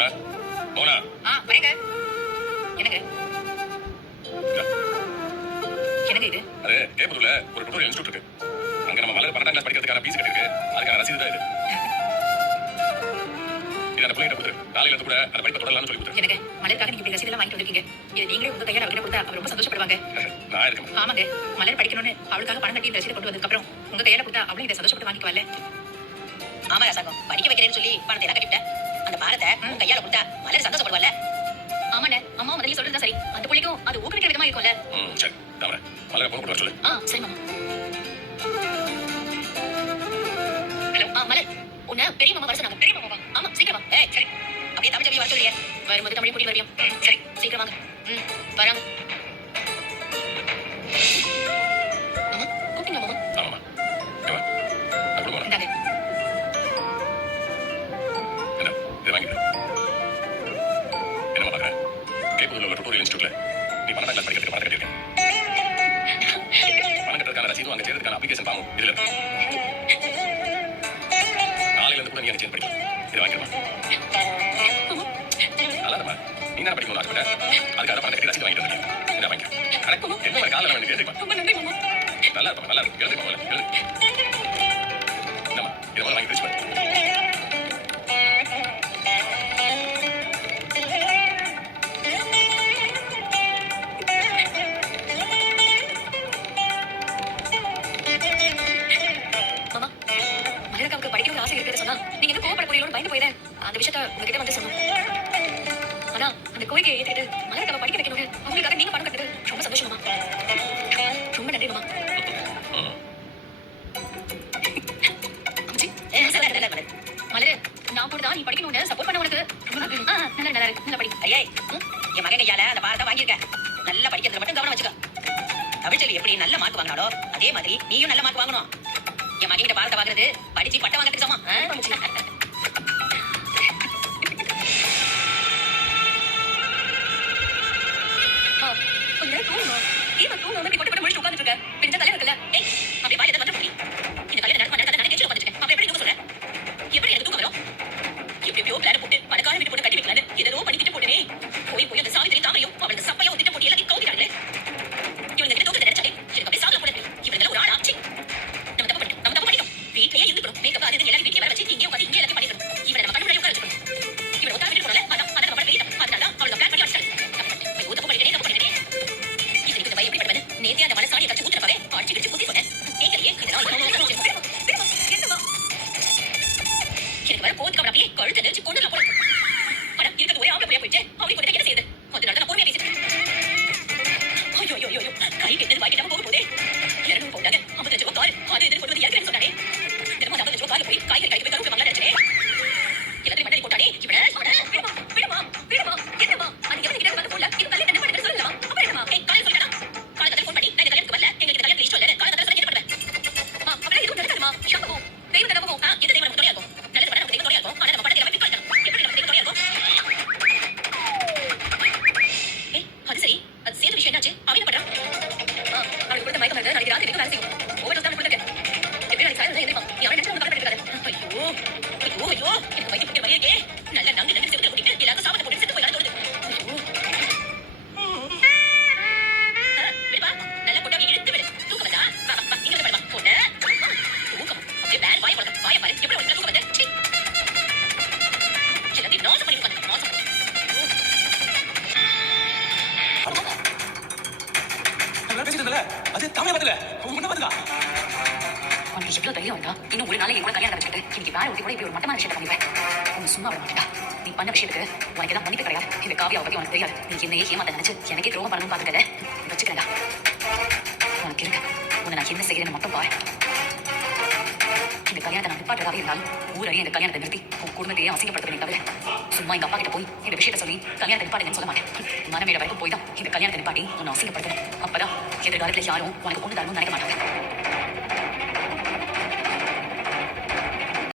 மோனா மோனா வரேங்க. என்னங்க என்னங்க இது? அது கேபுல ஒரு டுட்டோரியல் இன்ஸ்டியூட் இருக்கு. அங்க நம்ம மலர் 12ஆம் கிளாஸ் படிக்கிறதுக்கான ஃபீஸ் கட்டிருக்கு. அதுக்கான ரசீது தான் இது. இது அந்த பிள்ளைகிட்ட கொடுத்து காலையில இருந்து கூட அந்த படிப்பை தொடரலாம்னு சொல்லி கொடுத்து. என்னங்க மலருக்காக நீங்க இப்படி ரசீதெல்லாம் வாங்கிட்டு வந்திருக்கீங்க. இது நீங்களே உங்க கையால அவர்கிட்ட கொடுத்தா அவர் ரொம்ப சந்தோஷப்படுவாங்க. நான் இருக்கேன். ஆமாங்க, மலர் படிக்கணும்னு அவளுக்காக பணம் கட்டி ரசீது கொண்டு வந்ததுக்கு அப்புறம் உங்க கையால கொடுத்தா அவளும் இதை சந்தோஷப்பட்டு வாங்கிக்குவாள்ல. ஆமா ரசாங்கம், படிக்க வைக்கிறேன்னு சொல்லி பணத்தை எல்லாம் கட்டிவிட்டேன். அந்த பாரத்தை உங்க கையால கொடுத்தா மலர் சந்தோஷப்படுவாள்ல. ஆமாண்ணே, அம்மா முதல்ல சொல்றதா சரி. அந்த புள்ளிக்கும் அது ஊக்குவிக்கிற விதமா இருக்கும்ல. சரி தாமரை மலரை போக போட்டு சொல்லு. சரி மாமா. ஹலோ மலர், உன்னை பெரிய மாமா வர சொன்னாங்க. பெரிய மாமாவா? ஆமா சீக்கிரம் வா. சரி அப்படியே தமிழ் வர சொல்லியே. வரும்போது தமிழ் கூட்டி வருவியா? சரி சீக்கிரம் வாங்க. வராங்க. மாமா கூப்பிட்டீங்களா மாமா? ஆமாம்மா ஏமா அப்படி போனா இந்தாங்க. என்ன இதை வாங்கிடு. என்னம்மா பார்க்குறேன்? கேபுல உள்ள டுட்டோரியல் இன்ஸ்டியூட்ல நீ 12ஆம் கிளாஸ் படிக்கிறதுக்கு பணம் கட்டியிருக்கேன். பணம் கட்டுறதுக்கான ரசீதும் அங்கே சேர்றதுக்கான அப்ளிகேஷன் ஃபார்மும் இதுல இருக்கு. காலையில இருந்து கூட நீ அங்கே சேர்ந்து படிக்கலாம். இதை வாங்கிடுமா? நல்லாதம்மா, நீ தான் படிக்கணும்னு ஆசைப்பட்ட. அதுக்காக பணம் கட்டி ரசீது வாங்கிட்டு வந்திருக்கேன். இதை வாங்கிடு. என்ன மாதிரி காலையில் வேணும் எழுதிமா. நல்லா இருக்கும் நல்லா இருக்கும். எழுதுமா முதல்ல எழுது. என்னம்மா இதை முதல்ல வாங்கி பிரிச்சு பாரு. மாமா, மலருக்காவுக்கு படிக்கணும்னு ஆசை இருக்கிறத சொன்னா நீங்க எங்க கோவப்பட போறீங்களோன்னு பயந்து போயிட்டேன். அந்த விஷயத்த உங்ககிட்ட வந்து சொன்னோம். ஆனா அந்த கோரிக்கையை ஏத்துக்கிட்டு மலருக்காவை படிக்க வைக்கணும்னு அவங்களுக்காக நீங்க பணம் கட்டுறது ரொம்ப சந்தோஷம் மாமா. ரொம்ப நன்றி மாமா. மலரு, நான் கூட தான் நீ படிக்கணும்னு சப்போர்ட் பண்ண உனக்கு ரொம்ப நன்றி. நல்லா இருக்கு, நல்லா படி. ஐயே, என் மகன் கையால அந்த பாரத்தை வாங்கியிருக்கேன். நல்லா படிக்கிறதுல மட்டும் கவனம் வச்சுக்க. தமிழ்ச்செல்வி எப்படி நல்ல மார்க் வாங்கினாலோ அதே மாதிரி நீயும் நல்ல மார்க் வாங்கணும். என் மகன் கிட்ட பாரத்தை வாங்குறது படிச்சு பட்டம் வாங்குறதுக்கு சமம். கொஞ்ச நேரம் தூங்குமா? ஏன் தூங்க வந்து கொட்டு கொட்டு முடிச்சு உட்கார்ந்துட்டு இருக்க? பிடிச்ச தலை இருக்குல்ல? ஏய், அப்படியே வாயில வந்து புடி. இந்த கல்யாணம் நடக்க நான் நெஞ்சில உட்கார்ந்துட்டு இருக்கேன். அப்ப எப்படி தூங்க சொல்ற? எப்படி எனக்கு தூக்கம் வரும்? எப்படியோ பிளான் போட்டு பணக்கார வீட்டு பொண்ணு கட்டி வைக்கலான்னு ஏதோ பண்ணிக்கிட்டு போட்டேனே. போய் அந்த சாவித்திரி தாமரையும் அவளுக்கு சப்பையா ஒத்திட்டு போட்டு எல்லாத்தையும் கவுத்திட்டாங்களே. இவங்க கிட்ட தூக்கத்தை நினைச்சாலே எனக்கு அப்படியே சாகல போல இருக்கு. இவங்க ஒரு ஆள் ஆச்சு. நம்ம தப்பு பண்ணிட்டோம். வீட்லயே இருந்துக்கணும். மேக்கப் அது எல்லாரும் வீட்லயே வர வச்சு இங்கே உட்காந்து இங்கே எல்லாத்தையும் பண்ணிக்கணும். இவனை நம்ம கண்ணு முன்னாடி உட்கார வச்சுக்கணும். இவனை ஒத்தா வீட்டு போறல அதான் நம்ம படம் வெளியிட்டோம். அதனால அவளுக்கு பிளான் பண்ணி வச்சிட்டாங்க. தப்பு பண்ணிட்டேனே. இது பை எப்படி பண்ணுவேன்? நேத்தே அந்த மனசாணியை கட்சி ஊத்துறப்பவே அடிச்சு கிடிச்சு ஊத்தி சொன்னேன். கேட்கலையே. இதெல்லாம் என்னமா எனக்கு வர போதுக்கு அவன் அப்படியே கழுத்தை நெரிச்சு கொண்டு போல. ஆனா இருக்கிறது ஒரே ஆம்பளை பிள்ளையா போயிட்டு அவளுக்கு கொண்டு என்ன செய்யுது? அதனால நான் பொறுமையா பேசிட்டு ஐயோ கை கெட்டது வாய் கெட்டாம போக போதே. 200 போட்டாங்க. 50 லட்சம் கார் அது எதிர்த்து கொண்டு வந்து இறக்குறேன்னு சொன்னானே. தினமும் 50 லட்சம் கார்ல போய் காய்கறி கடைக்கு போய் கருவுக்கு வாங்கலாம் நினைச்சேன். எல்லாத்தையும் மண்ணடி போட்டானே. விடுமா என்னமா அது எவனுக்கு கிட்ட வந்து போல இது கல்யாணம் என்ன பண்ணுறது சொல்லலாமா? அப்புறம் என்னமா காலையில் சொல்லிட்டானா? காலையில் ஃபோன் பண்ணி நான் இந்த கல்யாணத்துக்கு வரல, எங்களுக்கு கல்யாணம் இஷ்டம் இல்லை, காலையில் சொல்லி என்ன பண்ணுவேன்? அப்படியே எதுவும் நடக்காதுமா. ஷாம்பும் தெய்வம் தடவும் எந்த தெய்வம் நமக்கு துணையா இருக்கும்? நல்லது பண்ண நமக்கு தெய்வம் துணையா இருக்கும். ஆனா நம்ம படத்தை எப்படி பண்ணலாம்? எப்படி நமக்கு தெய்வம் துணையா இருக்கும்? அது சரி, அது சேர்ந்த விஷயம் என்னாச்சு? அவன் என்ன பண்றான்? அவளுக்கு கொடுத்த மயக்கம் வருது. நாளைக்கு ராத்திரி வேலை செய்யும். ஓவர் தான் கொடுத்துருக்கேன். எப்படி நாளைக்கு சாயந்தரம் எழுந்திருப்பான். நீ அவன் நினைச்சு ஒன்று பண்ணிருக்காரு. ஐயோ எனக்கு வயிற்று பிடிக்கிற மாதிரி இருக்கே. நல்ல நங்கு செவுத்துல கூட்டிட்டு எல்லாரும் சாப்பாடு போட்டு செத்து போயிடலாம் தோணுது. விடுப்பா, நல்லா கொண்டாவி இழுத்து விடு. தூக்கம் வந்தா இங்க வந்து படுமா போட்ட தூக்கம் அப்படியே பேர் வாய படுத்த வாய பாரு. எப்படி உனக்கு தூக்கம் வந்து எல்லாத்தையும் நாசம் பண்ணி உட்காந்து நாசம். அது தமிழ் பதில உன்ன பதிலா உனக்கு எவ்வளவு தைரியம் வந்தா இன்னும் ஒரு நாளைக்கு கூட கல்யாணம் நடந்துட்டு இன்னைக்கு வேற ஒருத்தி கூட இப்படி ஒரு மட்டமான விஷயத்தை பண்ணிப்பேன். உன் சும்மா விட மாட்டேன்டா. நீ பண்ண விஷயத்துக்கு உனக்கு எல்லாம் மன்னிப்பு கிடையாது. இந்த காவியாவை பத்தி உனக்கு தெரியாது. நீ என்னையே ஏமாத்த நினைச்சு எனக்கே துரோகம் பண்ணணும்னு பாத்துக்கல. வச்சுக்கிறேன்டா. உனக்கு இருக்க உன்னை நான் என்ன செய்யறேன்னு மட்டும் பாரு. இந்த கல்யாணத்தை நான் நிப்பாட்டுறதாவே இருந்தாலும் ஊரறிய இந்த கல்யாணத்தை நிறுத்தி உன் குடும்பத்தையே அசிங்கப்படுத்துறேன் தவிர சும்மா எங்க அப்பா கிட்ட போய் இந்த விஷயத்த சொல்லி கல்யாணத்தை நிப்பாட்டுங்கன்னு சொல்ல மாட்டேன். மனமேட வரைக்கும் போய் தான் இந்த கல்யாணத்தை நிப்பாட்டி உன்னை அசிங்கப்படுத்துறேன். அப்பதான் எதிர்காலத்துல யாரும் உனக்கு கொண்டு தரணும்னு நினைக்க மாட்டாங்க.